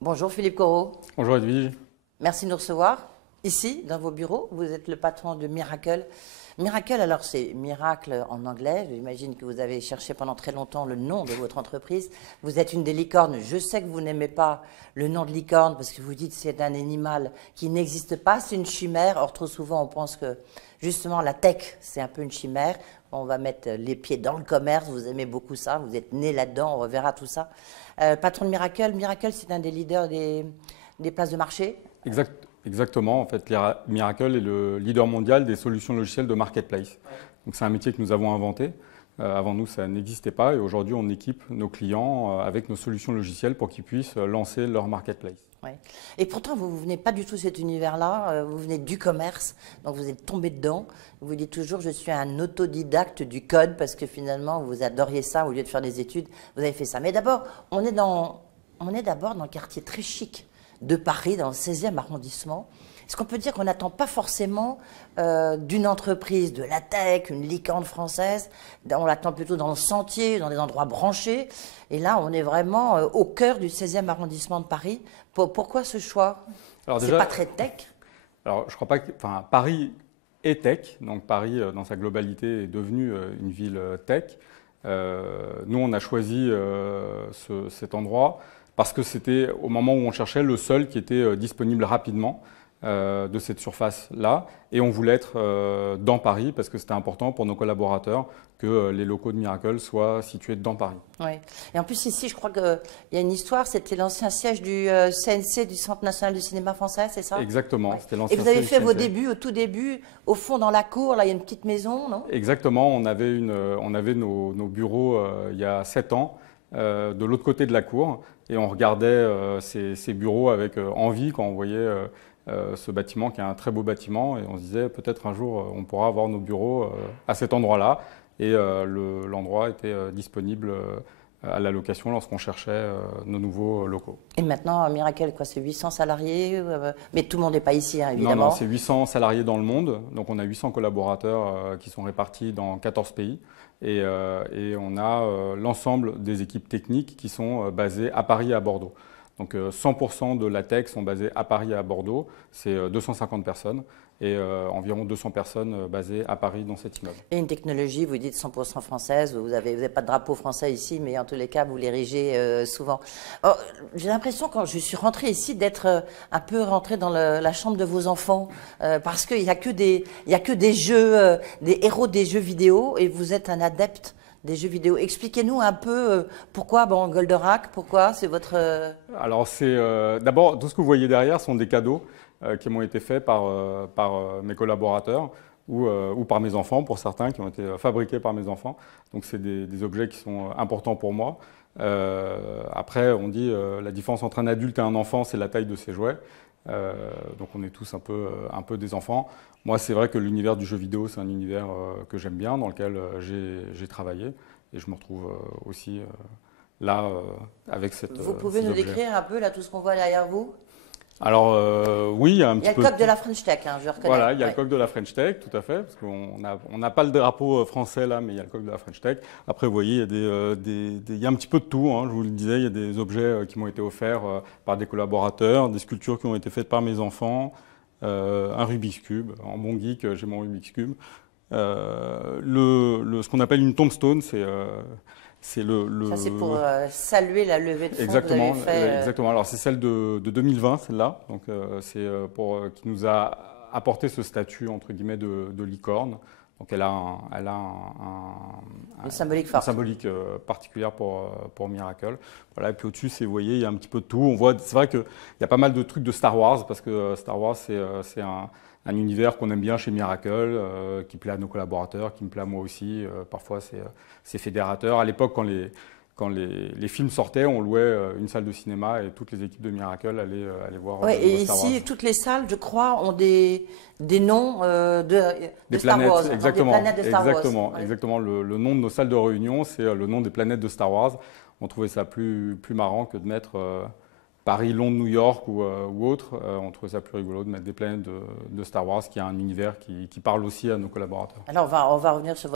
Bonjour Philippe Corot. Bonjour Edwige. Merci de nous recevoir ici, dans vos bureaux. Vous êtes le patron de Miracle. Miracle, alors c'est miracle en anglais. J'imagine que vous avez cherché pendant très longtemps le nom de votre entreprise. Vous êtes une des licornes. Je sais que vous n'aimez pas le nom de licorne parce que vous dites que c'est un animal qui n'existe pas, c'est une chimère. Or, trop souvent, on pense que justement la tech, c'est un peu une chimère. On va mettre les pieds dans le commerce. Vous aimez beaucoup ça. Vous êtes né là-dedans. On reverra tout ça. Patron de Miracle. Miracle, c'est un des leaders des places de marché. Exactement. En fait, Miracle est le leader mondial des solutions logicielles de marketplace. Donc, c'est un métier que nous avons inventé. Avant nous, ça n'existait pas. Et aujourd'hui, on équipe nos clients avec nos solutions logicielles pour qu'ils puissent lancer leur marketplace. Ouais. Et pourtant, vous ne venez pas du tout de cet univers-là. Vous venez du commerce. Donc, vous êtes tombé dedans. Vous dites toujours, je suis un autodidacte du code parce que finalement, vous adoriez ça au lieu de faire des études. Vous avez fait ça. Mais d'abord, on est d'abord dans le quartier très chic de Paris, dans le 16e arrondissement. Est-ce qu'on peut dire qu'on n'attend pas forcément d'une entreprise, de la tech, une licorne française? On l'attend plutôt dans le sentier, dans des endroits branchés. Et là, on est vraiment au cœur du 16e arrondissement de Paris. Pourquoi ce choix? C'est pas très tech? Alors, je crois pas que... Enfin, Paris est tech. Donc, Paris, dans sa globalité, est devenu une ville tech. Nous, on a choisi cet endroit parce que c'était, au moment où on cherchait, le seul qui était disponible rapidement de cette surface-là. Et on voulait être dans Paris parce que c'était important pour nos collaborateurs que les locaux de Miracle soient situés dans Paris. Oui. Et en plus, ici, je crois qu'il y a une histoire, c'était l'ancien siège du CNC, du Centre national du cinéma français, c'est ça? Exactement. Ouais. C'était l'ancien Et vous avez siège fait du vos CNC. débuts, au tout début, au fond, dans la cour, là, il y a une petite maison, non? Exactement. On avait nos bureaux il y a 7 ans de l'autre côté de la cour. Et on regardait ces bureaux avec envie quand on voyait ce bâtiment qui est un très beau bâtiment. Et on se disait peut-être un jour on pourra avoir nos bureaux à cet endroit-là. Et l'endroit était disponible à la location lorsqu'on cherchait nos nouveaux locaux. Et maintenant, Miracle, quoi, c'est 800 salariés, mais tout le monde n'est pas ici, hein, évidemment. Non, c'est 800 salariés dans le monde. Donc on a 800 collaborateurs qui sont répartis dans 14 pays. Et on a l'ensemble des équipes techniques qui sont basées à Paris et à Bordeaux. Donc 100% de la tech sont basées à Paris et à Bordeaux. C'est 250 personnes et environ 200 personnes basées à Paris dans cet immeuble. Et une technologie, vous dites 100% française, vous n'avez pas de drapeau français ici, mais en tous les cas, vous l'érigez souvent. J'ai l'impression, quand je suis rentrée ici, d'être un peu rentrée dans la chambre de vos enfants, parce qu'il n'y a que des jeux, des héros des jeux vidéo, et vous êtes un adepte des jeux vidéo. Expliquez-nous un peu pourquoi, Goldorak, pourquoi c'est votre... Alors, d'abord, tout ce que vous voyez derrière sont des cadeaux qui m'ont été faits par mes collaborateurs ou par mes enfants, pour certains, qui ont été fabriqués par mes enfants. Donc, c'est des objets qui sont importants pour moi. Après, on dit la différence entre un adulte et un enfant, c'est la taille de ses jouets. Donc on est tous un peu des enfants. Moi, c'est vrai que l'univers du jeu vidéo, c'est un univers que j'aime bien, dans lequel j'ai travaillé. Et je me retrouve aussi là avec cette. Vous pouvez nous décrire un peu là, tout ce qu'on voit derrière vous? Alors oui, il y a un petit peu... Il y a le coq de la French Tech, hein, je reconnais. Voilà, il y a le coq de la French Tech, tout à fait, parce qu'on n'a pas le drapeau français là, mais il y a le coq de la French Tech. Après, vous voyez, il y a un petit peu de tout, hein, je vous le disais, il y a des objets qui m'ont été offerts par des collaborateurs, des sculptures qui ont été faites par mes enfants, un Rubik's Cube. En bon geek, j'ai mon Rubik's Cube. Ce qu'on appelle une tombstone, c'est Ça, c'est pour saluer la levée de fonds que vous avez fait. Exactement. Alors, c'est celle de 2020, celle-là. Donc, c'est qui nous a apporté ce statut, entre guillemets, de licorne. Donc, elle a une symbolique forte. Une symbolique particulière pour Miracle. Voilà. Et puis au-dessus, vous voyez, il y a un petit peu de tout. On voit, c'est vrai qu'il y a pas mal de trucs de Star Wars, parce que Star Wars, c'est un univers qu'on aime bien chez Miracle, qui plaît à nos collaborateurs, qui me plaît à moi aussi. Parfois, c'est fédérateur. À l'époque, quand les films sortaient, on louait une salle de cinéma et toutes les équipes de Miracle allaient voir et Star Wars. Ici, toutes les salles, je crois, ont des noms de Star planètes, Wars. Exactement, des planètes de Star exactement, Wars. exactement. Le nom de nos salles de réunion, c'est le nom des planètes de Star Wars. On trouvait ça plus marrant que de mettre Paris, Londres, New York ou autre. On trouvait ça plus rigolo de mettre des planètes de Star Wars, qui a un univers qui parle aussi à nos collaborateurs. Alors, on va revenir sur